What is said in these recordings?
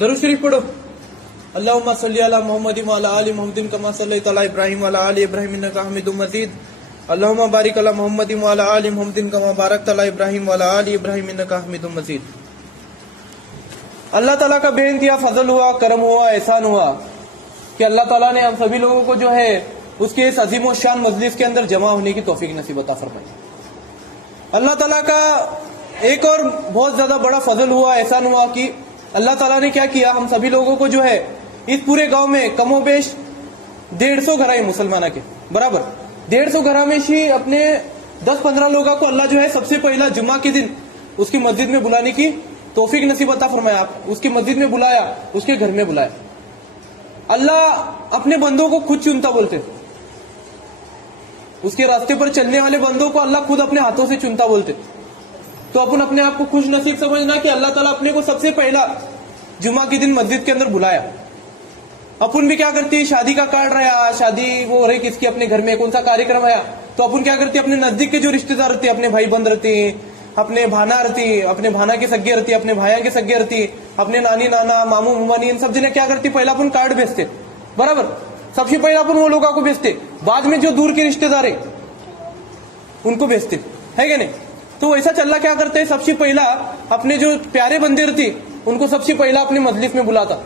درود شریف پڑھو. اللہم صلی علی محمد وعلی آل محمد کما صلیت علی ابراہیم وعلی آل ابراہیم انک حمید مجید. اللہم بارک علی محمد وعلی آل محمد کما بارکت علی ابراہیم وعلی آل ابراہیم انک حمید مجید. اللہ تعالیٰ کا بے انتہا فضل ہوا، کرم ہوا، احسان ہوا کہ اللہ تعالیٰ نے ہم سبھی لوگوں کو جو ہے اس کے اس عظیم و شان مجلس کے اندر جمع ہونے کی توفیق نصیب عطا فرمائی. اللہ تعالیٰ کا ایک اور بہت زیادہ بڑا فضل ہوا، احسان ہوا کہ اللہ تعالیٰ نے کیا کیا، ہم سبھی لوگوں کو جو ہے اس پورے گاؤں میں کم و بیش 150 گھر ہیں مسلمانہ کے برابر. 150 گھر میں ہی اپنے 10-15 لوگوں کو اللہ جو ہے سب سے پہلا جمعہ کے دن اس کی مسجد میں بلانے کی توفیق نصیب عطا فرمایا. آپ اس کی مسجد میں بلایا، اس کے گھر میں بلایا. اللہ اپنے بندوں کو خود چنتا بولتے، اس کے راستے پر چلنے والے بندوں کو اللہ خود اپنے ہاتھوں سے چنتا بولتے. تو اپن اپنے آپ کو خوش نصیب سمجھنا کہ اللہ تعالیٰ اپنے کو سب سے پہلا جمعہ کے دن مسجد کے اندر بلایا. اپن بھی کیا کرتی ہے، شادی کا کارڈ رہا، شادی وہ ہو رہی کس کی اپنے گھر میں، کون سا کاریکرم آیا تو اپن کیا کرتی ہے، اپنے نزدیک کے جو رشتے دار رہتے ہیں، اپنے بھائی بند رہتے ہیں، اپنے بھانا رہتی، اپنے بھانا کے سگے رہتی، اپنے بھائیاں کے سگے رہتی، اپنے نانی نانا ماموں ممانی، ان سب جنے کیا کرتی، پہلا اپن کارڈ بھیجتے برابر. سب سے پہلا اپن وہ لوگوں کو بھیجتے، بعد میں جو دور کے رشتے دار ہیں ان کو بھیجتے، ہے کہ نہیں. تو ایسا چلنا کیا کرتے ہیں، سب سے پہلا اپنے جو پیارے بندے رہتے ان کو سب سے پہلا اپنے مجلس میں بلاتا،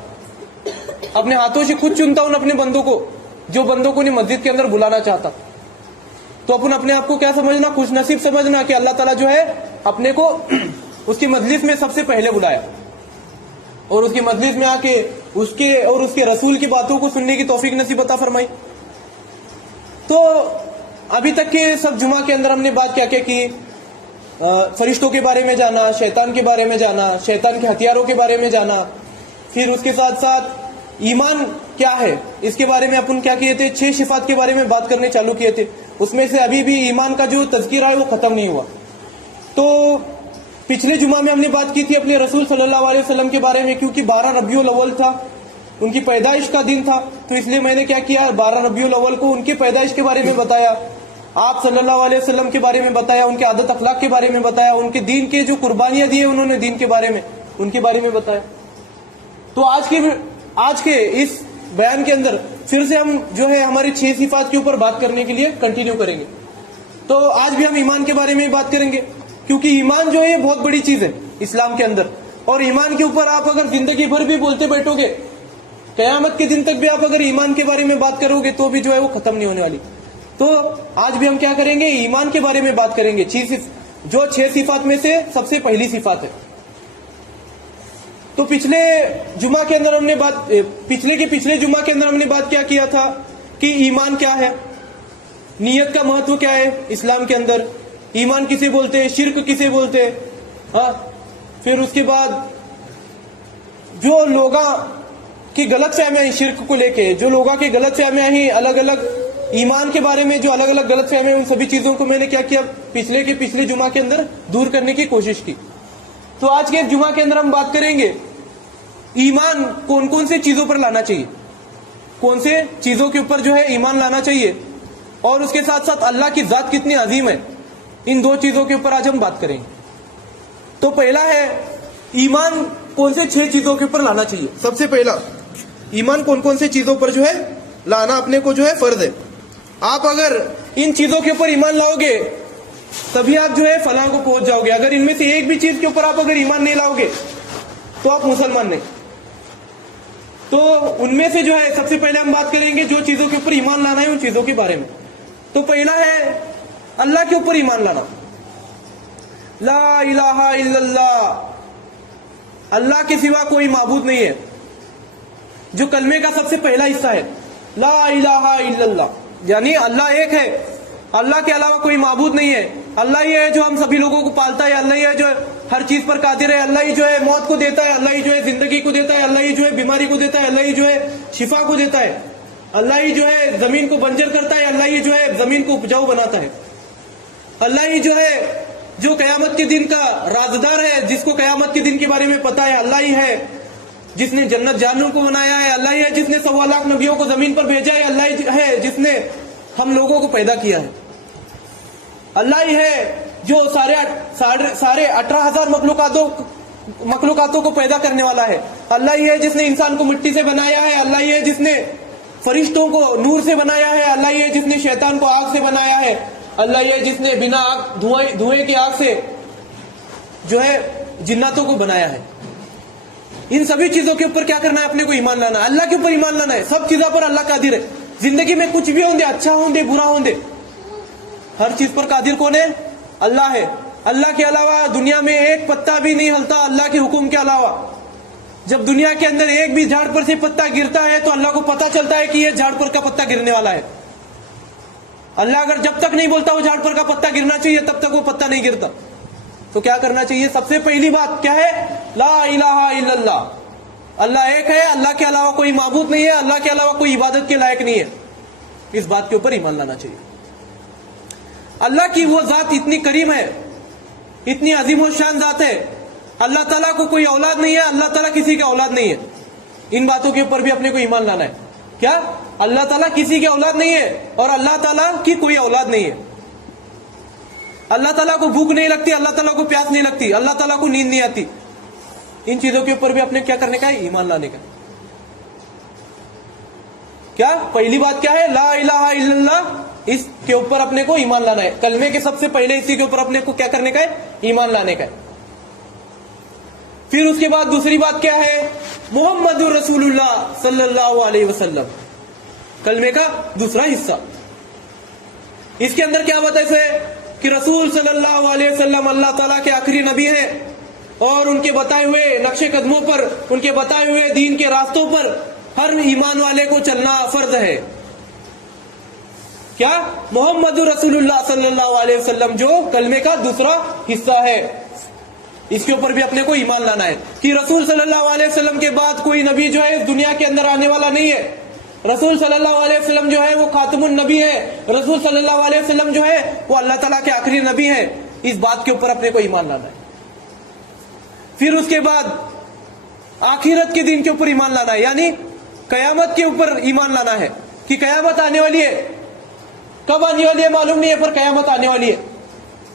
اپنے ہاتھوں سے خود چنتا ان اپنے بندوں کو جو بندوں کو مسجد کے اندر بلانا چاہتا. تو اپن اپنے آپ کو کیا سمجھنا، خوش نصیب سمجھنا کہ اللہ تعالیٰ جو ہے اپنے کو اس کی مجلس میں سب سے پہلے بلایا اور اس کی مجلس میں آ کے اس کے اور اس کے رسول کی باتوں کو سننے کی توفیق نصیب عطا فرمائی. تو ابھی تک کے سب جمعہ کے اندر ہم نے بات کیا کیا کی، فرشتوں کے بارے میں جانا، شیطان کے بارے میں جانا، شیطان کے ہتھیاروں کے بارے میں جانا، پھر اس کے ساتھ ساتھ ایمان کیا ہے اس کے بارے میں اپن کیا کیے تھے، 6 صفات کے بارے میں بات کرنے چالو کیے تھے. اس میں سے ابھی بھی ایمان کا جو تذکرہ ہے وہ ختم نہیں ہوا. تو پچھلے جمعہ میں ہم نے بات کی تھی اپنے رسول صلی اللہ علیہ وسلم کے بارے میں، کیونکہ 12 ربیع الاول تھا، ان کی پیدائش کا دن تھا، تو اس لیے میں نے کیا کیا، 12 ربیع الاول کو ان کی پیدائش کے بارے میں بتایا، آپ صلی اللہ علیہ وسلم کے بارے میں بتایا، ان کے عادت اخلاق کے بارے میں بتایا، ان کے دین کے جو قربانیاں دی انہوں نے دین کے بارے میں ان کے بارے میں بتایا. تو آج کے اس بیان کے اندر پھر سے ہم جو ہے ہماری 6 صفات کے اوپر بات کرنے کے لیے کنٹینیو کریں گے. تو آج بھی ہم ایمان کے بارے میں بات کریں گے، کیونکہ ایمان جو ہے یہ بہت بڑی چیز ہے اسلام کے اندر، اور ایمان کے اوپر آپ اگر زندگی بھر بھی بولتے بیٹھو گے، قیامت کے دن تک بھی آپ اگر ایمان کے بارے میں بات کرو گے تو بھی جو ہے وہ ختم نہیں ہونے والی. تو آج بھی ہم کیا کریں گے، ایمان کے بارے میں بات کریں گے، جو 6 صفات میں سے سب سے پہلی صفات ہے. تو پچھلے جمعہ کے اندر ہم نے پچھلے جمعہ کے اندر ہم نے بات کیا تھا کہ ایمان کیا ہے، نیت کا مہتو کیا ہے اسلام کے اندر، ایمان کسے بولتے ہیں، شرک کسے بولتے ہیں. پھر اس کے بعد جو لوگاں کی غلط فہمیاں ہیں شرک کو لے کے، جو لوگاں کی غلط فہمیاں ہیں الگ الگ ایمان کے بارے میں، جو الگ الگ غلط فہمیاں ان سبھی چیزوں کو میں نے کیا پچھلے جمعہ کے اندر دور کرنے کی کوشش کی. تو آج کے جمعہ کے اندر ہم بات کریں گے ایمان کون سے چیزوں پر لانا چاہیے، کون سے چیزوں کے اوپر جو ہے ایمان لانا چاہیے، اور اس کے ساتھ ساتھ اللہ کی ذات کتنی عظیم ہے، ان 2 چیزوں کے اوپر آج ہم بات کریں گے. تو پہلا ہے ایمان کون سے 6 چیزوں کے اوپر لانا چاہیے. سب سے پہلا ایمان کون سے چیزوں پر جو ہے لانا اپنے کو جو ہے فرض ہے. آپ اگر ان چیزوں کے اوپر ایمان لاؤ گے تبھی آپ جو ہے فلاح کو پہنچ جاؤ گے. اگر ان میں سے ایک بھی چیز کے اوپر آپ اگر ایمان نہیں لاؤ گے تو آپ مسلمان نہیں. تو ان میں سے جو ہے سب سے پہلے ہم بات کریں گے جو چیزوں کے اوپر ایمان لانا ہے ان چیزوں کے بارے میں. تو پہلا ہے اللہ کے اوپر ایمان لانا. لا الہ الا اللہ، اللہ کے سوا کوئی معبود نہیں ہے، جو کلمے کا سب سے پہلا حصہ ہے. لا الہ الا اللہ یعنی اللہ ایک ہے، اللہ کے علاوہ کوئی معبود نہیں ہے. اللہ ہی ہے جو ہم سبھی لوگوں کو پالتا ہے، اللہ ہی ہے جو ہر چیز پر قادر ہے، اللہ ہی جو ہے موت کو دیتا ہے، اللہ ہی جو ہے زندگی کو دیتا ہے، اللہ ہی جو ہے بیماری کو دیتا ہے، اللہ ہی جو ہے شفا کو دیتا ہے، اللہ ہی جو ہے زمین کو بنجر کرتا ہے، اللہ ہی جو ہے زمین کو اپجاؤ بناتا ہے، اللہ ہی جو ہے جو قیامت کے دن کا رازدار ہے، جس کو قیامت کے دن کے بارے میں پتا ہے، اللہ ہی ہے جس نے جنت جہنم کو بنایا ہے، اللہ ہی ہے جس نے 1.25 لاکھ نبیوں کو زمین پر بھیجا ہے، اللہ ہی ہے جس نے ہم لوگوں کو پیدا کیا ہے، اللہ ہی ہے جو سارے 18,000 مخلوقاتوں मखलूकातों को पैदा करने वाला है। अल्लाह ही है जिसने इंसान को मिट्टी से बनाया है। अल्लाह ही है जिसने फरिश्तों को नूर से बनाया है। अल्लाह ही है जिसने शैतान को आग से बनाया है। अल्लाह ही है जिसने बिना आग धुएं की आग से जो है जिन्नातों को बनाया है। इन सभी चीजों के ऊपर क्या करना है? अपने को ईमान लाना है, अल्लाह के ऊपर ईमान लाना है। सब चीजों पर अल्लाह कादिर है। जिंदगी में कुछ भी होंगे, अच्छा होंगे बुरा होंगे, हर चीज पर कादिर कौन है? अल्लाह है। अल्लाह के अलावा दुनिया में एक पत्ता भी नहीं हलता अल्लाह के हुक्म के अलावा। जब दुनिया के अंदर एक भी झाड़ पर से पत्ता गिरता है तो अल्लाह को पता चलता है कि यह झाड़ पर का पत्ता गिरने वाला है। अल्लाह अगर जब तक नहीं बोलता वो झाड़ पर का पत्ता गिरना चाहिए तब तक वो पत्ता नहीं गिरता। तो क्या करना चाहिए? सबसे पहली बात क्या है? ला इलाहा इल्लल्लाह। अल्लाह एक है, अल्लाह के अलावा कोई माबूद नहीं है, अल्लाह के अलावा कोई इबादत के लायक नहीं है। इस बात के ऊपर ईमान लाना चाहिए। अल्लाह की वो जात इतनी करीम है, इतनी अजीम और शान जात है। अल्लाह ताला को कोई औलाद नहीं है, अल्लाह ताला किसी का औलाद नहीं है। इन बातों के ऊपर भी अपने को ईमान लाना है। क्या? अल्लाह ताला किसी की औलाद नहीं है और अल्लाह ताला की कोई औलाद नहीं है। अल्लाह ताला को भूख नहीं लगती, अल्लाह ताला को प्यास नहीं लगती, अल्लाह ताला को नींद नहीं आती। इन चीजों के ऊपर भी अपने क्या करने का है? ईमान लाने का। क्या पहली बात क्या है? ला इलाहा इल्लल्लाह। इसके ऊपर अपने को ईमान लाना है। कलमे के सबसे पहले इसी के ऊपर अपने को क्या करने का है? ईमान लाने का है। फिर उसके बाद दूसरी बात क्या है? मोहम्मदुर रसूलुल्लाह सल्लल्लाहु अलैहि वसल्लम, कलमे का दूसरा हिस्सा। इसके अंदर क्या बताया है कि रसूल सल्लल्लाहु अलैहि वसल्लम अल्लाह ताला के आखिरी नबी हैं और उनके बताए हुए नक्शे कदमों पर, उनके बताए हुए दीन के रास्तों पर हर ईमान वाले को चलना फर्ज है। क्या? मोहम्मदुर रसूलुल्लाह सल्लल्लाहु अलैहि वसल्लम जो कलमे का दूसरा हिस्सा है, इसके ऊपर भी अपने को ईमान लाना है कि रसूल सल्लल्लाहु अलैहि वसल्लम के बाद कोई नबी जो है इस दुनिया के अंदर आने वाला नहीं है। रसूल सल्लल्लाहु अलैहि वसल्लम जो है वो खातमुन नबी है। रसूल सल्लल्लाहु अलैहि वसल्लम जो है वो अल्लाह ताला के आखिरी नबी है। इस बात के ऊपर अपने को ईमान लाना है। फिर उसके बाद आखिरत के दिन के ऊपर ईमान लाना है, यानी कयामत के ऊपर ईमान लाना है कि कयामत आने वाली है। कब आने वाली है मालूम नहीं है, पर कयामत आने वाली है।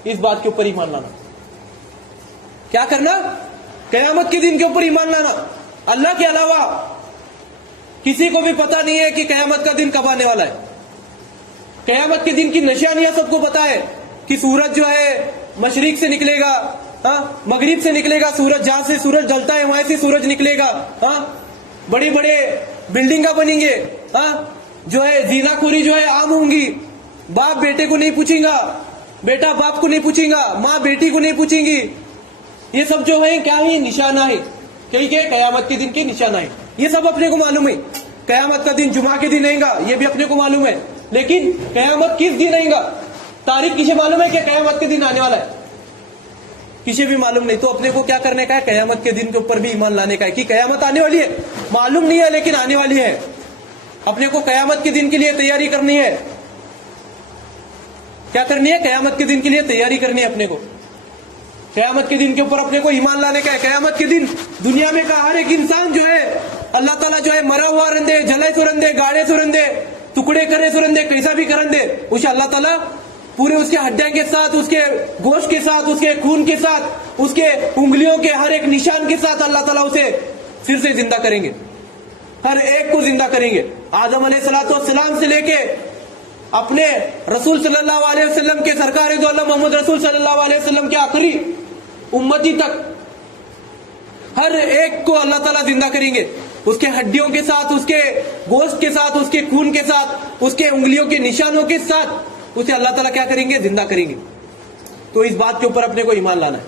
इस बात के ऊपर ईमान लाना। क्या करना? कयामत के दिन के ऊपर ईमान लाना। अल्लाह के अलावा किसी को भी पता नहीं है कि कयामत का दिन कब आने वाला है। कयामत के दिन की निशानियां सबको पता है कि सूरज जो है मशरिक से निकलेगा, मगरिब से निकलेगा सूरज, जहां से सूरज ढलता है वहां से सूरज निकलेगा। बड़े बड़े बिल्डिंगा बनेंगे, जो है जीनाखोरी जो है आम होंगी। बाप बेटे को नहीं पूछेगा, बेटा बाप को नहीं पूछेगा, माँ बेटी को नहीं पूछेगी। ये सब जो है क्या है? निशाना है। ठीक है, कयामत के दिन के निशाना है। ये सब अपने को मालूम है। कयामत का दिन जुमा के दिन आएगा, ये भी अपने को मालूम है। लेकिन कयामत किस दिन आएगा, तारीख किसे मालूम है कि कयामत के दिन आने वाला है? किसी भी मालूम नहीं। तो अपने को क्या करने का है? कयामत के दिन के ऊपर भी ईमान लाने का है कि कयामत आने वाली है। मालूम नहीं है लेकिन आने वाली है। अपने को कयामत के दिन के लिए तैयारी करनी है। क्या करनी है? कयामत के दिन के लिए तैयारी करनी है अपने को। कयामत के दिन के ऊपर अपने को ईमान लाने का है। कयामत के दिन दुनिया में का हर एक इंसान जो है अल्लाह ताला जो है मरा हुआ रंदे, जलाए सुरंदे, गाड़े सुरंदे, टुकड़े करे सुरंदे, कैसा भी करंदे, उसे अल्लाह ताला पूरे उसके हड्डियां के साथ, उसके गोश्त के साथ, उसके खून के साथ, उसके उंगलियों के हर एक निशान के साथ अल्लाह ताला उसे फिर से जिंदा करेंगे। हर एक को जिंदा करेंगे। आदम अलैहिस्सलाम से लेके अपने रसूल सल्लल्लाहु अलैहि वसल्लम के सरकार दो अल्लाह मोहम्मद रसूल सल्लल्लाहु अलैहि वसल्लम के आखिरी उम्मती तक हर एक को अल्लाह ताला जिंदा करेंगे। उसके हड्डियों के साथ, उसके गोश्त के साथ, उसके खून के साथ, उसके उंगलियों के निशानों के साथ उसे अल्लाह ताला क्या करेंगे? जिंदा करेंगे। तो इस बात के ऊपर अपने को ईमान लाना है।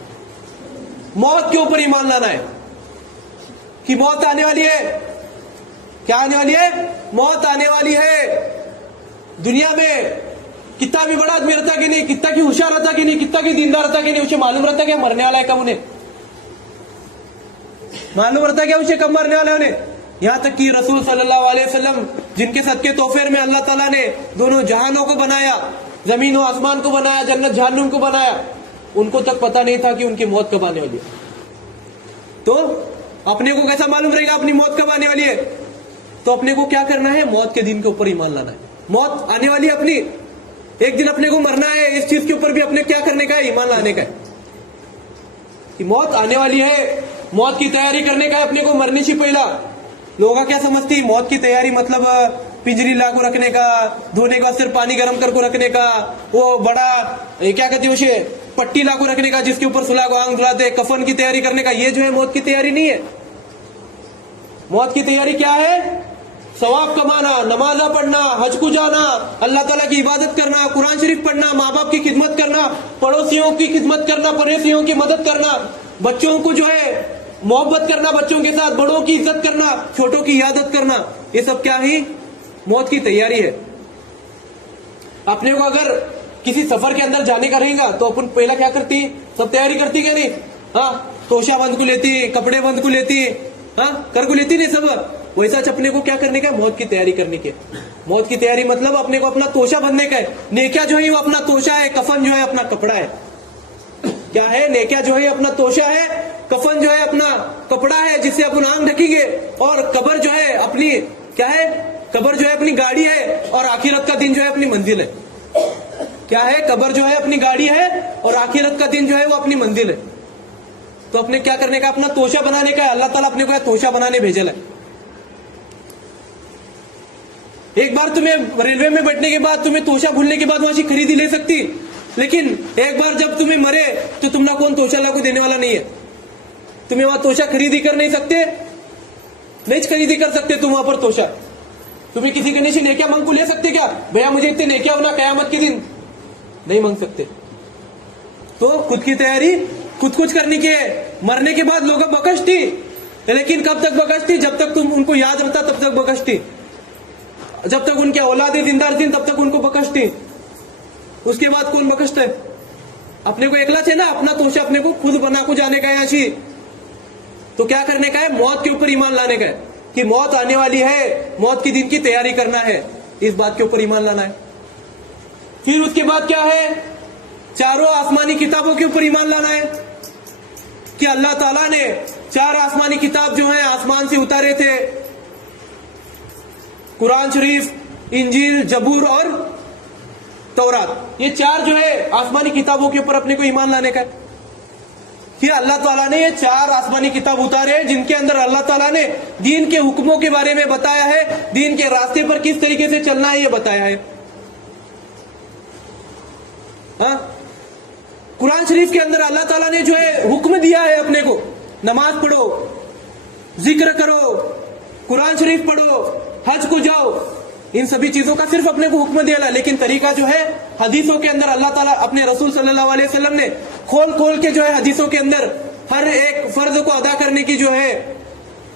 मौत के ऊपर ईमान लाना है कि मौत आने वाली है। क्या आने वाली है? मौत आने वाली है। दुनिया में कितना भी बड़ा आदमी रहता कि नहीं, कितना की होशियार रहता कि नहीं, कितना की दीनदार रहता कि नहीं, उसे मालूम रहता कि मरने वाला है कब, उन्हें मालूम रहता क्या उसे कब मरने वाले उन्हें। यहां तक कि रसूल सल्लल्लाहु अलैहि वसल्लम जिनके सदके तोहफे में अल्लाह ताला ने दोनों जहानों को बनाया, जमीन और आसमान को बनाया, जन्नत जहन्नुम को बनाया, उनको तक पता नहीं था कि उनकी मौत कब आने वाली है। तो अपने को कैसा मालूम रहेगा अपनी मौत कब आने वाली है? तो अपने को क्या करना है? मौत के दिन के ऊपर ईमान लाना है। मौत आने वाली है अपनी, एक दिन अपने को मरना है। इस चीज के ऊपर भी अपने क्या करने का है? ईमान लाने का है। कि मौत आने वाली है, मौत की तैयारी करने का है अपने को मरने से पहला। लोग क्या समझती मौत की तैयारी मतलब पिंजरी लागू रखने का, धोने का सिर्फ पानी गर्म करके रखने का, वो बड़ा क्या कहते हैं उसे पट्टी लागू रखने का जिसके ऊपर सुला को आंग धुलाते, कफन की तैयारी करने का, ये जो है मौत की तैयारी नहीं है। मौत की तैयारी क्या है? सवाब कमाना, नमाजा पढ़ना, हज को जाना, अल्लाह ताला की इबादत करना, कुरान शरीफ पढ़ना, माँ बाप की खिदमत करना, पड़ोसियों की खिदमत करना, पड़ोसियों की मदद करना, बच्चों को जो है मोहब्बत करना, बच्चों के साथ बड़ों की इज्जत करना, छोटों की इयादत करना, ये सब क्या ही मौत की तैयारी है। अपने को अगर किसी सफर के अंदर जाने का रहेगा तो अपन पहला क्या करती, सब तैयारी करती क्या नहीं? हाँ, तोशा बंद को लेती, कपड़े बंद को लेती, हाँ कर को लेती नहीं सब। वैसा अपने को क्या करने का है? मौत की तैयारी करने की। मौत की तैयारी मतलब अपने को अपना तोशा बंधने का है। नेकिया जो है वो अपना तोशा है, कफन जो है अपना कपड़ा है। क्या है? नेकिया जो है अपना तोशा है, कफन जो है अपना कपड़ा है जिससे अपन आंख ढकेंगे, और कब्र जो है अपनी क्या है? कब्र जो है अपनी गाड़ी है, और आखिरत का दिन जो है अपनी मंजिल है। क्या है? कब्र जो है अपनी गाड़ी है, और आखिरत का दिन जो है वो अपनी मंजिल है। तो अपने क्या करने का? अपना तोशा बनाने का है। अल्लाह ताला अपने को तोशा बनाने भेजल है। एक बार तुम्हें रेलवे में बैठने के बाद तुम्हें तोशा भूलने के बाद वहां से खरीदी ले सकती, लेकिन एक बार जब तुम्हें मरे तो तुम ना कौन तोशा लागू देने वाला नहीं है। तुम्हें वहां तोशा खरीदी कर नहीं सकते, नहीं खरीदी कर सकते तुम वहां पर तोशा। तुम्हें किसी के नीचे नेकिया मांग को ले सकते क्या? भैया मुझे इतने नेकिया होना कयामत के दिन, नहीं मांग सकते। तो खुद की तैयारी खुद कुछ करने की है। मरने के बाद लोग बकशती, लेकिन कब तक बकशती? जब तक तुम उनको याद रहता तब तक बकशती, जब तक उनके औलादे जिंदा रहती तब तक उनको बकशती। उसके बाद कौन बकशता है? अपने को एकला है ना, अपना तोशा अपने को खुद बना को जाने का है। ऐसी तो क्या करने का है? मौत के ऊपर ईमान लाने का है कि मौत आने वाली है, मौत के दिन की तैयारी करना है, इस बात के ऊपर ईमान लाना है। फिर उसके बाद क्या है? चारों आसमानी किताबों के ऊपर ईमान लाना है कि अल्लाह ताला ने 4 आसमानी किताब जो है आसमान से उतारे थे, कुरान शरीफ, इंजील, जबूर और तौरात। ये 4 जो है आसमानी किताबों के ऊपर अपने को ईमान लाने का है कि अल्लाह ताला ने ये 4 आसमानी किताब उतारे हैं जिनके अंदर अल्लाह ताला ने दीन के हुक्मों के बारे में बताया है, दीन के रास्ते पर किस तरीके से चलना है ये बताया है। हाँ? कुरान शरीफ के अंदर अल्लाह ताला ने जो है हुक्म दिया है अपने को, नमाज पढ़ो, जिक्र करो, कुरान शरीफ पढ़ो, हज को जाओ, इन सभी चीजों का सिर्फ अपने को हुक्म दिया। लेकिन तरीका जो है हदीसों के अंदर अल्लाह ताला अपने रसूल सल्लल्लाहु अलैहि वसल्लम ने खोल खोल के जो है हदीसों के अंदर हर एक फर्ज को अदा करने की जो है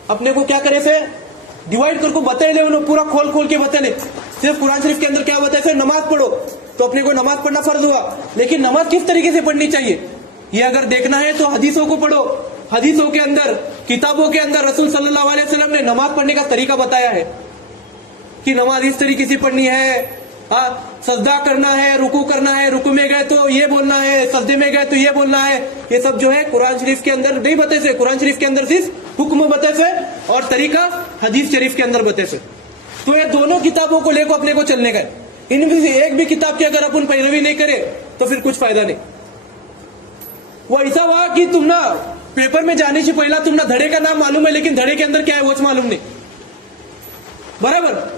अपने को क्या करे से डिवाइड करके बताए ले, उन्होंने पूरा खोल खोल के बताए ले। सिर्फ कुरान शरीफ के अंदर क्या बताया? सिर्फ नमाज पढ़ो, तो अपने को नमाज पढ़ना फर्ज हुआ, लेकिन नमाज किस तरीके से पढ़नी चाहिए ये अगर देखना है तो हदीसों को पढ़ो। हदीसों के अंदर, किताबों के अंदर रसूल सल्लल्लाहु अलैहि वसल्लम ने नमाज पढ़ने का तरीका बताया है कि नमाज इस तरीके से पढ़नी है। सजदा करना है, रुकू करना है, रुकू में गए तो ये बोलना है, सजदे में गए तो ये बोलना है। ये सब जो है कुरान शरीफ के अंदर नहीं बताए से, कुरान शरीफ के अंदर सिर्फ हुक्म बताए से और तरीका हदीस शरीफ के अंदर बताए से। तो ये दोनों किताबों को लेकर अपने को चलने का है। इनमें से एक भी किताब की अगर अपन पैरवी नहीं करे तो फिर कुछ फायदा नहीं। वो ऐसा हुआ कि तुम ना पेपर में जाने से पहला तुम ना धड़े का नाम मालूम है, लेकिन धड़े के अंदर क्या है वो मालूम नहीं, बराबर।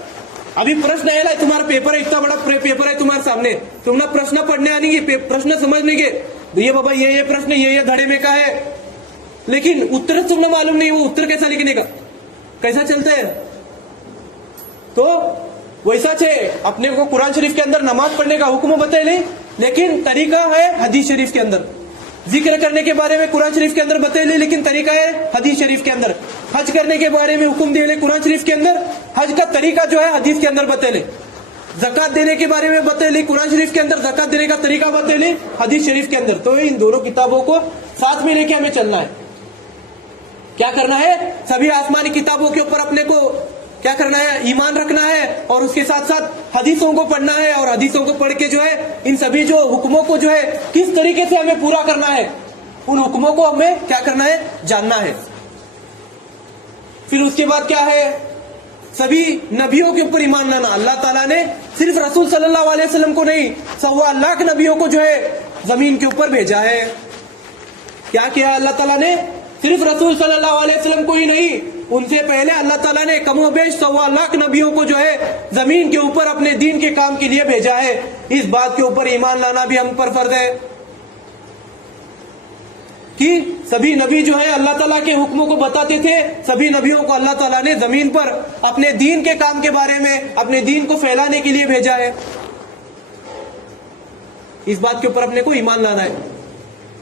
अभी प्रश्न है, तुम्हारा पेपर है, इतना बड़ा पेपर है तुम्हारे सामने, तुम ना प्रश्न पढ़ने आने के, प्रश्न समझने के, ये बाबा ये प्रश्न ये धड़े में का है, लेकिन उत्तर तुमने मालूम नहीं, वो उत्तर कैसा लिखने का, कैसा चलता है। तो वैसा छे अपने को कुरान शरीफ के अंदर नमाज पढ़ने का हुक्म बताए ले, लेकिन तरीका है हदीस शरीफ के अंदर। जिक्र करने के बारे में कुरान शरीफ के अंदर बताए ले, लेकिन तरीका है हदीस शरीफ के अंदर। हज करने के बारे में हुक्म दिए ले कुरान शरीफ के अंदर, हज का तरीका जो है हदीस के अंदर बताए ले। ज़कात देने के बारे में बताए ले कुरान शरीफ के अंदर, ज़कात देने का तरीका बताए ले हदीस शरीफ के अंदर। तो इन दोनों किताबों को साथ में लेके हमें चलना है। क्या करना है? सभी आसमानी किताबों के ऊपर अपने को क्या करना है? ईमान रखना है, और उसके साथ साथ हदीसों को पढ़ना है, और हदीसों को पढ़ के जो है इन सभी जो हुक्मों को जो है किस तरीके से हमें पूरा करना है, उन हुक्मों को हमें क्या करना है? जानना है। फिर उसके बाद क्या है? सभी नबियों के ऊपर ईमान लाना। अल्लाह ताला ने सिर्फ रसूल सल्लल्लाहु अलैहि वसल्लम को नहीं, 1.25 लाख नबियों को जो है जमीन के ऊपर भेजा है। کیا کیا اللہ تعالیٰ نے؟ صرف رسول صلی اللہ علیہ وسلم کو ہی نہیں، ان سے پہلے اللہ تعالیٰ نے کم و بیش 1.25 لاکھ نبیوں کو جو ہے زمین کے اوپر اپنے دین کے کام کے لیے بھیجا ہے. اس بات کے اوپر ایمان لانا بھی ہم پر فرض ہے کہ سبھی نبی جو ہے اللہ تعالیٰ کے حکموں کو بتاتے تھے. سبھی نبیوں کو اللہ تعالیٰ نے زمین پر اپنے دین کے کام کے بارے میں، اپنے دین کو پھیلانے کے لیے بھیجا ہے. اس بات کے اوپر اپنے کو ایمان لانا ہے.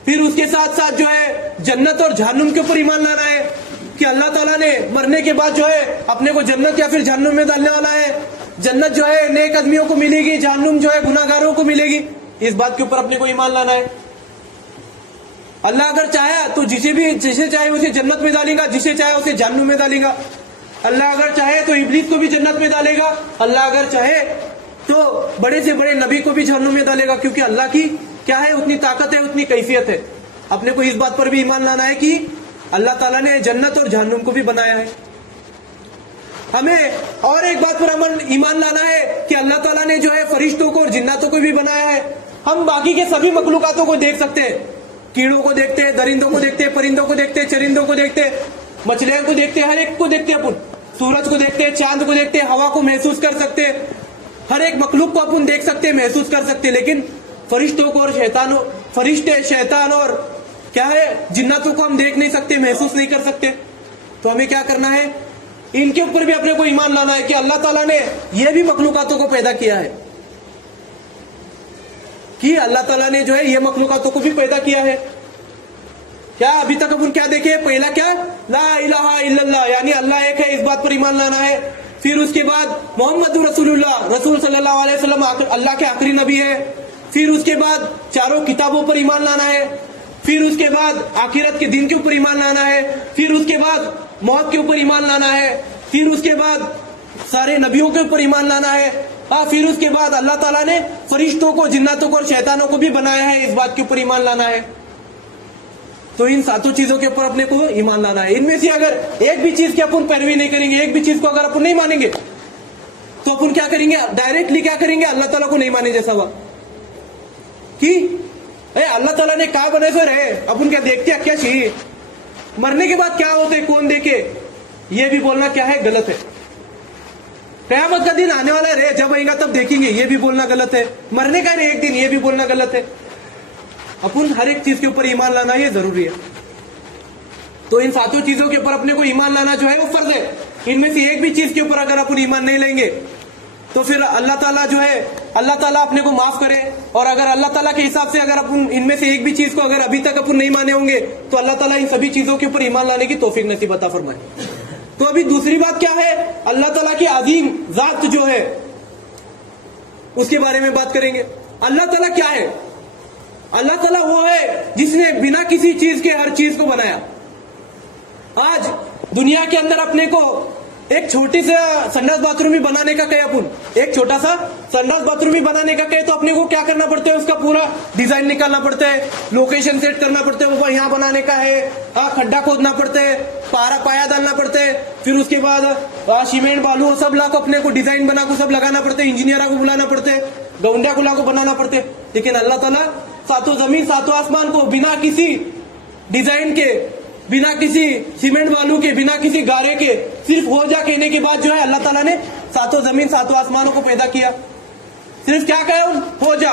پھر اس کے ساتھ ساتھ جو ہے جنت اور جہنم کے اوپر ایمان لانا ہے کہ اللہ تعالیٰ نے مرنے کے بعد جو ہے اپنے کو جنت یا پھر جہنم میں ڈالنے والا ہے. جنت جو ہے نیک آدمیوں کو ملے گی، جہنم جو ہے گناہ گاروں کو ملے گی. اس بات کے اوپر اپنے کو ایمان لانا ہے. اللہ اگر چاہے تو جسے چاہے اسے جنت میں ڈالے گا، جسے چاہے اسے جہنم میں ڈالے گا. اللہ اگر چاہے تو ابلیس کو بھی جنت میں ڈالے گا، اللہ اگر چاہے تو بڑے سے بڑے نبی کو بھی جہنم میں ڈالے گا. کیونکہ اللہ کی کیا ہے، اتنی طاقت ہے، اتنی کیفیت ہے. اپنے کو اس بات پر بھی ایمان لانا ہے کہ اللہ تعالیٰ نے جنت اور جہنم کو بھی بنایا ہے. ہمیں اور ایک بات پر ایمان لانا ہے کہ اللہ تعالیٰ نے جو ہے فرشتوں کو اور جناتوں کو بھی بنایا ہے. ہم باقی کے سبھی مخلوقاتوں کو دیکھ سکتے ہیں، کیڑوں کو دیکھتے ہیں، درندوں کو دیکھتے ہیں، پرندوں کو دیکھتے ہیں، چرندوں کو دیکھتے ہیں، مچھلیوں کو دیکھتے ہیں، ہر ایک کو دیکھتے ہیں. اپن سورج کو دیکھتے ہیں، چاند کو دیکھتے ہیں، ہوا کو محسوس کر سکتے ہیں. ہر ایک مخلوق کو اپن دیکھ سکتے ہیں، محسوس کر سکتے ہیں. لیکن فرشتوں کو اور فرشتے، شیطان اور کیا ہے جناتوں کو ہم دیکھ نہیں سکتے، محسوس نہیں کر سکتے. تو ہمیں کیا کرنا ہے؟ ان کے اوپر بھی اپنے کو ایمان لانا ہے کہ اللہ تعالیٰ نے یہ بھی مخلوقاتوں کو پیدا کیا ہے، کہ اللہ تعالیٰ نے جو ہے یہ مخلوقاتوں کو بھی پیدا کیا ہے. کیا ابھی تک اپن کیا دیکھے؟ پہلا کیا؟ لا الہ الا اللہ، یعنی اللہ ایک ہے، اس بات پر ایمان لانا ہے. پھر اس کے بعد محمد رسول اللہ، رسول صلی اللہ علیہ وسلم اللہ کے آخری نبی ہے. پھر اس کے بعد چاروں کتابوں پر ایمان لانا ہے. پھر اس کے بعد آخرت کے دن کے اوپر ایمان لانا ہے. پھر اس کے بعد موت کے اوپر ایمان لانا ہے. پھر اس کے بعد سارے نبیوں کے اوپر ایمان لانا ہے. پھر اس کے بعد اللہ تعالیٰ نے فرشتوں کو، جناتوں کو اور شیطانوں کو بھی بنایا ہے، اس بات کے اوپر ایمان لانا ہے. تو ان ساتوں چیزوں کے اوپر اپنے کو ایمان لانا ہے. ان میں سے اگر ایک بھی چیز کی اپن پیروی نہیں کریں گے، ایک بھی چیز کو اگر اپن نہیں مانیں گے تو اپن کیا کریں گے؟ ڈائریکٹلی کیا کریں گے؟ اللہ تعالیٰ کو نہیں مانے جیسا ہوا کہ اللہ تعالیٰ نے کہا بنے سے رہے، اپن کیا دیکھتے کیا چاہیے، مرنے کے بعد کیا ہوتے کون دیکھے، یہ بھی بولنا کیا ہے؟ غلط ہے. قیامت کا دن آنے والا رہے، جب آئے گا تب دیکھیں گے، یہ بھی بولنا غلط ہے. مرنے کا ایک دن، یہ بھی بولنا غلط ہے. اپن ہر ایک چیز کے اوپر ایمان لانا یہ ضروری ہے. تو ان ساتوں چیزوں کے اوپر اپنے کو ایمان لانا جو ہے وہ فرض ہے. ان میں سے ایک بھی چیز کے اوپر اگر اپن ایمان نہیں لیں گے تو پھر اللہ تعالیٰ جو ہے، اللہ تعالیٰ اپنے کو معاف کرے. اور اگر اللہ تعالیٰ کے حساب سے اگر اپن ان میں سے ایک بھی چیز کو اگر ابھی تک اپن نہیں مانے ہوں گے تو اللہ تعالیٰ ان سبھی چیزوں کے اوپر ایمان لانے کی توفیق نصیب عطا فرمائے. تو ابھی دوسری بات کیا ہے؟ اللہ تعالیٰ کی عظیم ذات جو ہے اس کے بارے میں بات کریں گے. اللہ تعالیٰ کیا ہے؟ اللہ تعالیٰ وہ ہے جس نے بنا کسی چیز کے ہر چیز کو بنایا. آج دنیا کے اندر اپنے کو ایک چھوٹی سا سنڈاس باتھ روم بھی بنانے کا کہے، اپن ایک چھوٹا سا سنڈاس باتھ روم بھی بنانے کا کہے تو اپنے کو کیا کرنا پڑتا ہے؟ اس کا پورا ڈیزائن نکالنا پڑتا ہے، لوکیشن سیٹ کرنا پڑتا ہے، وہ یہاں بنانے کا ہے، کھڈا کھودنا پڑتا ہے، پایا ڈالنا پڑتا ہے. پھر اس کے بعد سیمنٹ بالو سب لا کو اپنے کو ڈیزائن بنا کو سب لگانا پڑتا ہے، انجینئروں کو بلانا پڑتا ہے، گونڈیا کو لا کو بنانا پڑتے. لیکن اللہ تعالیٰ ساتوں زمین ساتوں آسمان کو بنا کسی ڈیزائن کے، بنا کسی سیمنٹ بالو کے، بنا کسی گارے کے، صرف ہو جا کہنے کے بعد جو ہے اللہ تعالیٰ نے ساتوں زمین ساتوں آسمانوں کو پیدا کیا. صرف کیا کہا؟ ہو جا،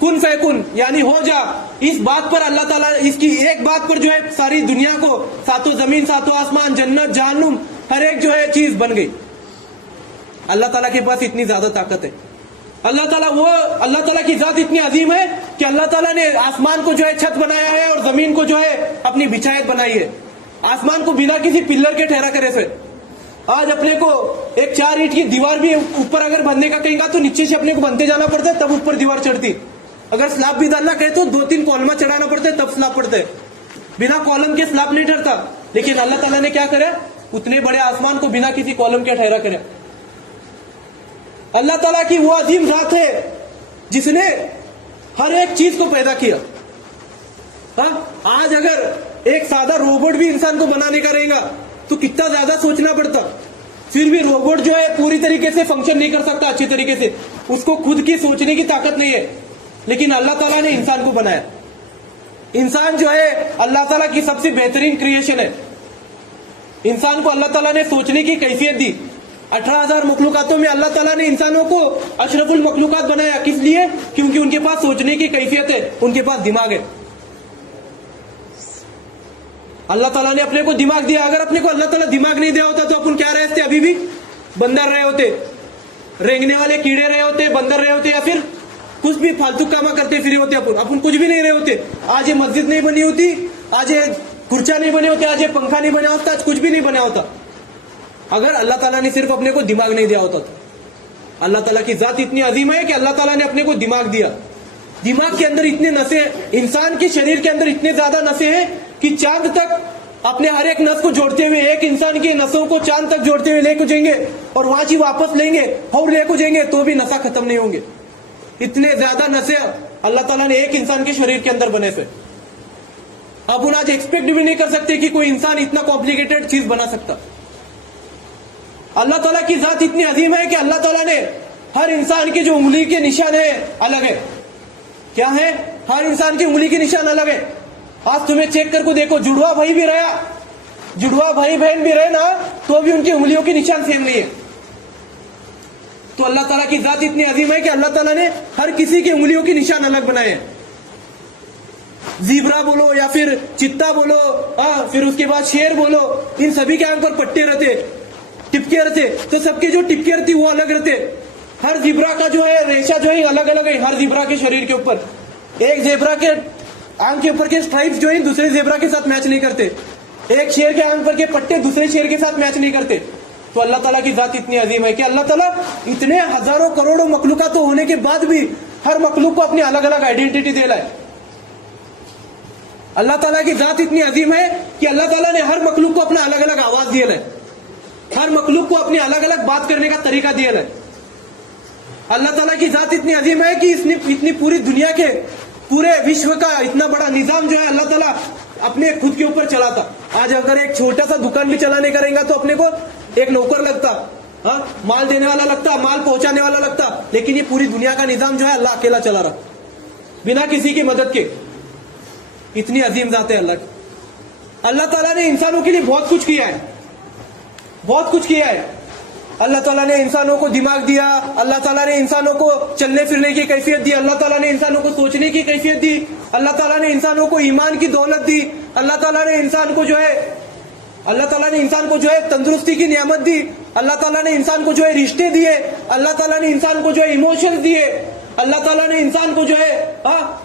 کن فیکن، یعنی ہو جا. اس بات پر اللہ تعالیٰ، اس کی ایک بات پر جو ہے ساری دنیا کو، ساتوں زمین ساتوں آسمان، جنت جہنم، ہر ایک جو ہے چیز بن گئی. اللہ تعالیٰ کے پاس اتنی زیادہ طاقت ہے. اللہ تعالیٰ کی ذات اتنی عظیم ہے کہ اللہ تعالیٰ نے آسمان کو جو ہے چھت بنایا ہے اور زمین کو جو ہے اپنی بچھائیت بنائی ہے. آسمان کو بنا کسی پلر کے ٹھہرا کرے سے. آج اپنے کو ایک 4 اینٹ کی دیوار بھی اوپر اگر بننے کا کہیں گا تو نیچے سے اپنے کو بنتے جانا پڑتا ہے، تب اوپر دیوار چڑھتی. اگر سلاب بھی ڈالنا کہے تو 2-3 کولما چڑھانا پڑتا ہے تب سلاب پڑتا ہے. بنا کولم کے سلاب نہیں ٹھہرتا. لیکن اللہ تعالیٰ نے کیا کرا؟ اتنے بڑے آسمان کو بنا کسی کولم کے ٹھہرا کرا. اللہ تعالیٰ کی وہ عظیم ذات ہے جس نے ہر ایک چیز کو پیدا کیا. آج اگر ایک سادہ روبوٹ بھی انسان کو بنانے کا رہے گا تو کتنا زیادہ سوچنا پڑتا. پھر بھی روبوٹ جو ہے پوری طریقے سے فنکشن نہیں کر سکتا اچھی طریقے سے، اس کو خود کی سوچنے کی طاقت نہیں ہے. لیکن اللہ تعالیٰ نے انسان کو بنایا. इंसान जो है अल्लाह ताला की सबसे बेहतरीन क्रिएशन है। इंसान को अल्लाह ताला ने सोचने की कैफियत दी। 18,000 मखलूकातों में अल्लाह ताला ने इंसानों को अशरफुल मखलूकात बनाया। किस लिए? क्योंकि उनके पास सोचने की कैफियत है, उनके पास दिमाग है। अल्लाह ताला ने अपने को दिमाग दिया। अगर अपने को अल्लाह ताला दिमाग नहीं दिया होता तो अपन क्या रहे थे? अभी भी बंदर रहे होते, रेंगने वाले कीड़े रहे होते, बंदर रहे होते, या फिर कुछ भी फालतू कामा करते फिर होते। अपन कुछ भी नहीं रहे होते। आज ये मस्जिद नहीं बनी होती, आज ये कुर्चा नहीं बने होते, आज ये पंखा नहीं बना होता, आज कुछ भी नहीं बना होता, अगर अल्लाह ताला ने सिर्फ अपने को दिमाग नहीं दिया होता। तो अल्लाह ताला की जात इतनी अजीम है कि अल्लाह ताला ने अपने को दिमाग दिया। दिमाग के अंदर इतने नसें, इंसान के शरीर के अंदर इतने ज्यादा नसें हैं कि चांद तक अपने हर एक नस को जोड़ते हुए, एक इंसान की नसों को चांद तक जोड़ते हुए लेके जाएंगे और वहां से वापस लेंगे और लेके जाएंगे तो भी नसा खत्म नहीं होंगे। इतने ज्यादा नसें अल्लाह ताला ने एक इंसान के शरीर के अंदर बने से। अब उन आज एक्सपेक्ट भी नहीं कर सकते कि कोई इंसान इतना कॉम्प्लिकेटेड चीज बना सकता। अल्लाह ताला की जात इतनी अजीम है कि अल्लाह ताला ने हर इंसान की जो उंगली के निशान है अलग है। क्या है? हर इंसान की उंगली के निशान अलग है। आज तुम्हें चेक करके देखो, जुड़वा भाई भी रहा, जुड़वा भाई बहन भी रहे ना, तो भी उनकी उंगलियों के निशान सेम नहीं है। तो अल्लाह ताला की जात इतनी अजीम है कि अल्लाह ताला ने हर किसी की उंगलियों के निशान अलग बनाए हैं। जीब्रा बोलो या फिर चित्ता बोलो, फिर उसके बाद शेर बोलो, इन सभी के आंख पर पट्टे रहते, टिपके रहते, तो सबके जो टिपके रहती वो अलग रहते। हर जीब्रा का जो है रेशा जो है अलग अलग है। हर जीब्रा के शरीर के ऊपर एक जेब्रा के आंख के ऊपर के स्ट्राइप्स जो है दूसरे जेब्रा के साथ मैच नहीं करते। एक शेर के आंख पर के पट्टे दूसरे शेर के साथ मैच नहीं करते। तो अल्लाह ताला की जात इतनी अजीम है कि अल्लाह ताला इतने हजारों करोड़ों मखलूकात होने के बाद भी हर मखलूक को अपनी अलग अलग आइडेंटिटी दे रहा है। अल्लाह ताला की जात इतनी अजीम है कि अल्लाह ताला ने हर मखलूक को अपना अलग अलग आवाज दिया है, हर मखलूक को अपनी अलग अलग बात करने का तरीका दिया है। अल्लाह ताला की जात इतनी अजीम है कि इसने इतनी पूरी दुनिया के, पूरे विश्व का इतना बड़ा निजाम जो है अल्लाह ताला अपने खुद के ऊपर चलाता। आज अगर एक छोटा सा दुकान भी चलाने करेगा तो अपने को एक नौकर लगता, माल देने वाला लगता, माल पहुंचाने वाला लगता, लेकिन ये पूरी दुनिया का निजाम जो है अल्लाह अकेला चला रहा, बिना किसी की मदद के। इतनी अजीम जात है अल्लाह की। अल्लाह ताला ने इंसानों के लिए बहुत कुछ किया है, बहुत कुछ किया है। अल्लाह ताला ने इंसानों को दिमाग दिया, अल्लाह ताला ने इंसानों को चलने फिरने की कैफियत दी, अल्लाह ताला ने इंसानों को सोचने की कैफियत दी, अल्लाह ताला ने इंसानों को ईमान की दौलत दी, अल्लाह ताला ने इंसान को जो है तंदुरुस्ती की नियामत दी, अल्लाह ताला ने इंसान को जो है रिश्ते दिए, अल्लाह ताला ने इंसान को जो है इमोशंस दिए, अल्लाह ताला ने इंसान को जो है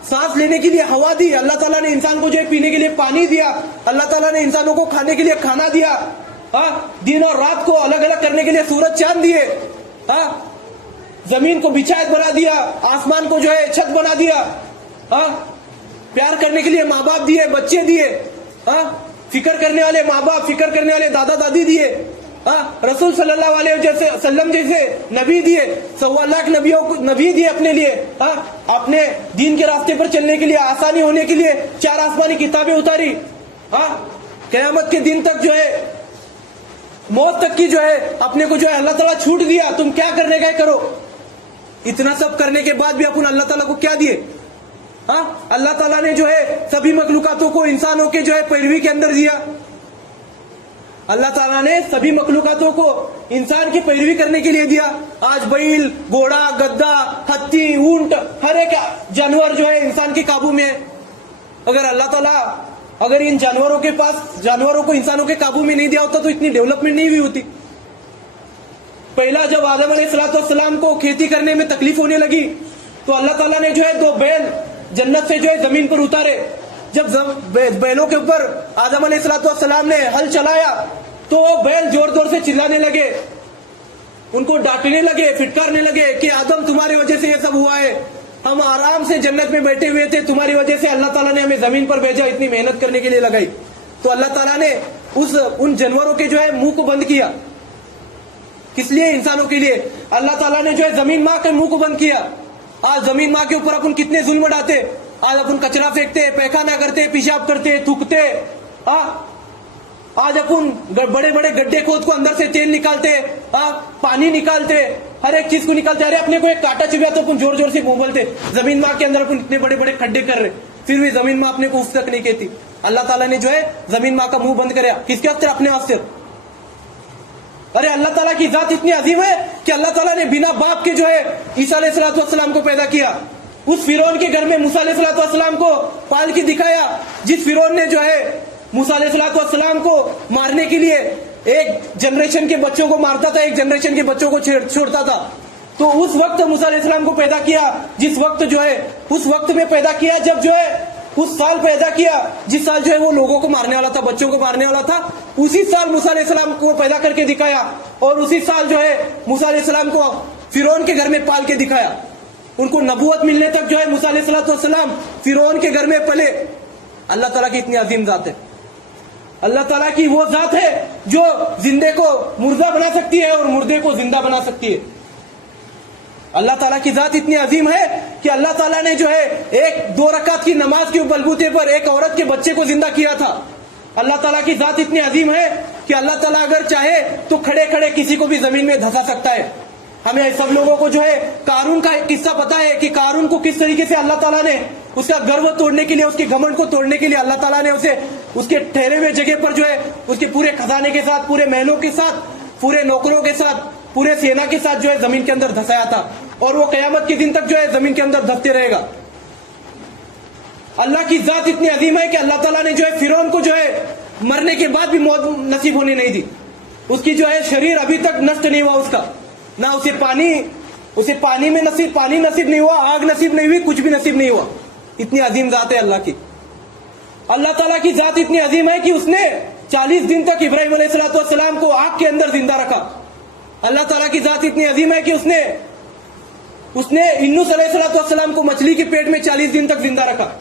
सांस लेने के लिए हवा दी, अल्लाह ताला ने इंसान को जो है पीने के लिए पानी दिया, अल्लाह ताला ने इंसानों को खाने के लिए खाना दिया, दिन और रात को अलग अलग करने के लिए सूरज चांद दिए, जमीन को बिछायत बना दिया, आसमान को जो है छत बना दिया, प्यार करने के लिए माँ बाप दिए, बच्चे दिए, फिक्र करने वाले माँ बाप, फिक्र करने वाले दादा दादी दिए, रसूल सल्लल्लाहु अलैहि वसल्लम जैसे नबी दिए, 1.25 लाख नबी दिए अपने लिए, अपने दीन के रास्ते पर चलने के लिए, आसानी होने के लिए 4 आसमानी किताबें उतारी, क़यामत के दिन तक जो है, मौत तक की जो है अपने को जो है अल्लाह ताला छूट दिया, तुम क्या करने गए करो। इतना सब करने के बाद भी अपन अल्लाह ताला को क्या दिए? अल्लाह ताला ने जो है सभी मखलूकातों को इंसानों के जो है पैरवी के अंदर दिया। अल्लाह ताला ने सभी मखलूकातों को इंसान की पैरवी करने के लिए दिया। आज बैल, घोड़ा, गद्दा, हत्ती, ऊंट, हर एक जानवर जो है इंसान के काबू में है। अगर अल्लाह ताला अगर इन जानवरों को इंसानों के काबू में नहीं दिया होता तो इतनी डेवलपमेंट नहीं हुई होती। पहला जब आदम अलैहिस्सलाम को खेती करने में तकलीफ होने लगी तो अल्लाह ताला ने जो है 2 बैल जन्नत से जो है जमीन पर उतारे। जब बैलों के ऊपर आदम अलैहिस्सलाम ने हल चलाया तो बैल जोर जोर से चिल्लाने लगे, उनको डांटने लगे, फिटकारने लगे कि आदम तुम्हारी वजह से ये सब हुआ है, हम आराम से जन्नत में बैठे हुए थे, तुम्हारी वजह से अल्लाह ताला ने हमें जमीन पर भेजा, इतनी मेहनत करने के लिए लगाई। तो अल्लाह ताला ने उन जानवरों के जो है मुंह को बंद किया। किस लिए? इंसानों के लिए। अल्लाह ताला ने जो है जमीन माँ के मुंह को बंद किया। आज जमीन माँ के ऊपर अपन कितने जुल्म डालते, आज अपन कचरा फेंकते, पैखाना करते, पेशाब करते, थूकते, आज अपन बड़े बड़े गड्ढे खोद को अंदर से तेल निकालते, पानी निकालते, हर एक चीज को निकालते। अरे अपने को एक कांटा चुभा तो अपन जोर जोर से बोलते, जमीन माँ के अंदर अपन इतने बड़े बड़े खड्डे कर रहे। फिर भी जमीन माँ अपने को उफ तक नहीं कहती। अल्लाह ताला ने जो है जमीन माँ का मुंह बंद कराया, किसके वास्ते? अपने वास्ते। अरे अल्लाह ताला की जात इतनी अजीम है कि अल्लाह ताला ने बिना बाप के जो है ईसा अलैहिस्सलाम को पैदा किया। उस फिरौन के घर में मूसा अलैहिस्सलाम को पाल के दिखाया, जिस फिरौन ने जो है मूसा अलैहिस्सलाम को मारने के लिए एक जनरेशन के बच्चों को मारता था, एक जनरेशन के बच्चों को छोड़ता था। तो उस वक्त मूसा अलैहिस्सलाम को पैदा किया, जिस वक्त जो है उस वक्त में पैदा किया, जब जो है उस साल पैदा किया जिस साल जो है वो लोगों को मारने वाला था, बच्चों को मारने वाला था। उसी साल मूसा अलैहिस्सलाम को पैदा करके दिखाया और उसी साल जो है मूसा अलैहिस्सलाम को फिरौन के घर में पाल के दिखाया। उनको नबूवत मिलने तक जो है मूसा अलैहिस्सलाम फिरौन के घर में पले। अल्लाह ताला की इतनी अजीम जात है। अल्लाह ताला की वो जात है जो जिंदे को मुर्दा बना सकती है और मुर्दे को जिंदा बना सकती है। अल्लाह ताला की जात इतनी अजीम है कि अल्लाह ताला ने जो है एक 2 रकात की नमाज के बलबूते पर एक औरत के बच्चे को जिंदा किया था। अल्लाह ताला की जात इतनी अजीम है कि अल्लाह ताला अगर चाहे तो खड़े खड़े किसी को भी जमीन में धंसा सकता है। हमें सब लोगों को जो है कारून का किस्सा पता है कि कारून को किस तरीके से अल्लाह ताला ने उसका गर्व तोड़ने के लिए, उसके घमंड को तोड़ने के लिए अल्लाह ताला ने उसे उसके ठहरे हुए जगह पर जो है उसके पूरे खजाने के साथ, पूरे महलों के साथ, पूरे नौकरों के साथ, पूरे सेना के साथ जो है जमीन के अंदर धंसाया था और वो कयामत के दिन तक जो है जमीन के अंदर धंसते रहेगा। अल्लाह की जात इतनी अजीम है कि अल्लाह ताला ने जो है फिरौन को जो है मरने के बाद भी मौत नसीब होने नहीं दी। उसकी जो है शरीर अभी तक नष्ट नहीं हुआ, उसका ना उसे पानी में पानी नसीब नहीं हुआ, आग नसीब नहीं हुई, कुछ भी नसीब नहीं हुआ। इतनी अजीम जात है अल्लाह की। अल्लाह ताला की जात इतनी अजीम है कि उसने 40 दिन तक इब्राहिम अलैहिस्सलाम को आग के अंदर जिंदा रखा। अल्लाह ताला की जात इतनी अजीम है कि उसने यूनुस अलैहिस्सलाम को मछली के पेट में 40 दिन तक जिंदा रखा।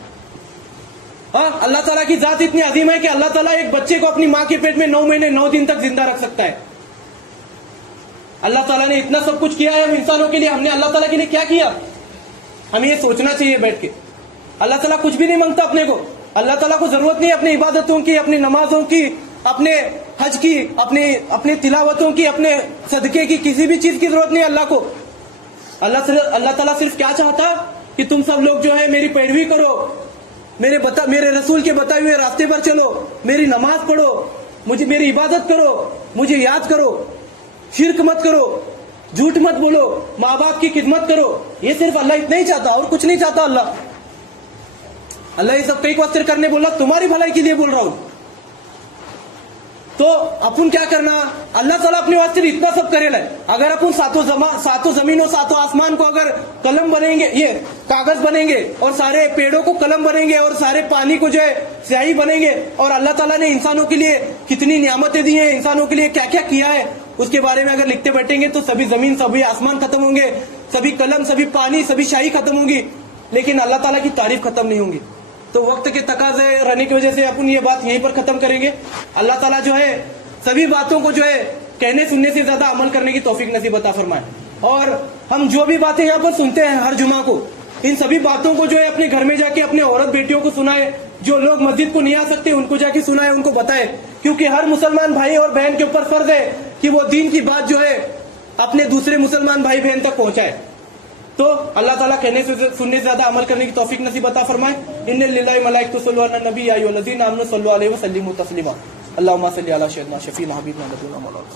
हाँ, अल्लाह ताला की जात इतनी अजीम है कि अल्लाह ताला एक बच्चे को अपनी माँ के पेट में 9 महीने 9 दिन तक जिंदा रख सकता है। अल्लाह ताला ने इतना सब कुछ किया है हम इंसानों के लिए। हमने अल्लाह ताला के लिए क्या किया? हमें ये सोचना चाहिए बैठ के। अल्लाह ताला कुछ भी नहीं मांगता अपने को। अल्लाह ताला को जरूरत नहीं अपनी इबादतों की, अपनी नमाजों की, अपने हज की, अपने तिलावतों की, अपने सदके की, किसी भी चीज की जरूरत नहीं अल्लाह को। अल्लाह ताला सिर्फ क्या चाहता कि तुम सब लोग जो है मेरी पैरवी करो, मेरे रसूल के बताए हुए रास्ते पर चलो, मेरी नमाज पढ़ो, मेरी इबादत करो, मुझे याद करो, शिरक मत करो, झूठ मत बोलो, माँ बाप की खिदमत करो। ये सिर्फ अल्लाह इतना ही चाहता और कुछ नहीं चाहता अल्लाह। अल्लाह ये सब कई वास्ते करने बोला, तुम्हारी भलाई के लिए बोल रहा हूं। तो अपन क्या करना? अल्लाह ताला अपने वास्ते इतना सब करेला है। अगर अपन सातों जमीनों सातों आसमान को अगर कलम बनेंगे, ये कागज बनेंगे और सारे पेड़ों को कलम बनेंगे और सारे पानी को जो है स्याही बनेंगे और अल्लाह ताला ने इंसानों के लिए कितनी नियामतें दी हैं, इंसानों के लिए क्या क्या किया है, उसके बारे में अगर लिखते बैठेंगे तो सभी जमीन सभी आसमान खत्म होंगे, सभी कलम सभी पानी सभी शाही खत्म होंगी, लेकिन अल्लाह ताला की तारीफ खत्म नहीं होंगी। तो वक्त के तकाजे रहने की वजह से अपन ये बात यहीं पर खत्म करेंगे। अल्लाह ताला जो है सभी बातों को जो है कहने सुनने से ज्यादा अमल करने की तौफीक नसीब अता फरमाए। और हम जो भी बातें यहाँ पर सुनते हैं हर जुमा को, इन सभी बातों को जो है अपने घर में जाके अपने औरत बेटियों को सुनाए। जो लोग मस्जिद को नहीं आ सकते उनको जाके सुनाए, उनको बताए, क्योंकि हर मुसलमान भाई और बहन के ऊपर फर्ज है कि वो दीन की बात जो है अपने दूसरे मुसलमान भाई बहन तक पहुंचाए। तो अल्लाह ताला कहने से सुनने से ज्यादा अमल करने की तौफीक नसीब अता फरमाए। इन्ना लिल्लाहि व मलाइकतुहु यसल्लूना अलन नबी या अय्युहल्लज़ीना आमनु सल्लु अलैहि व सल्लिमू तस्लीमा। अल्लाहुम्मा सल्लि अला सय्यिदिना शफीना हबीबना नबीना मौलाना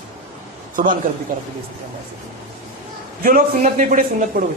सुभान रब्बिका रब्बिल इज्जति अम्मा यसिफून। जो लोग सुन्नत नहीं पढ़े सुन्नत पढ़ोगे।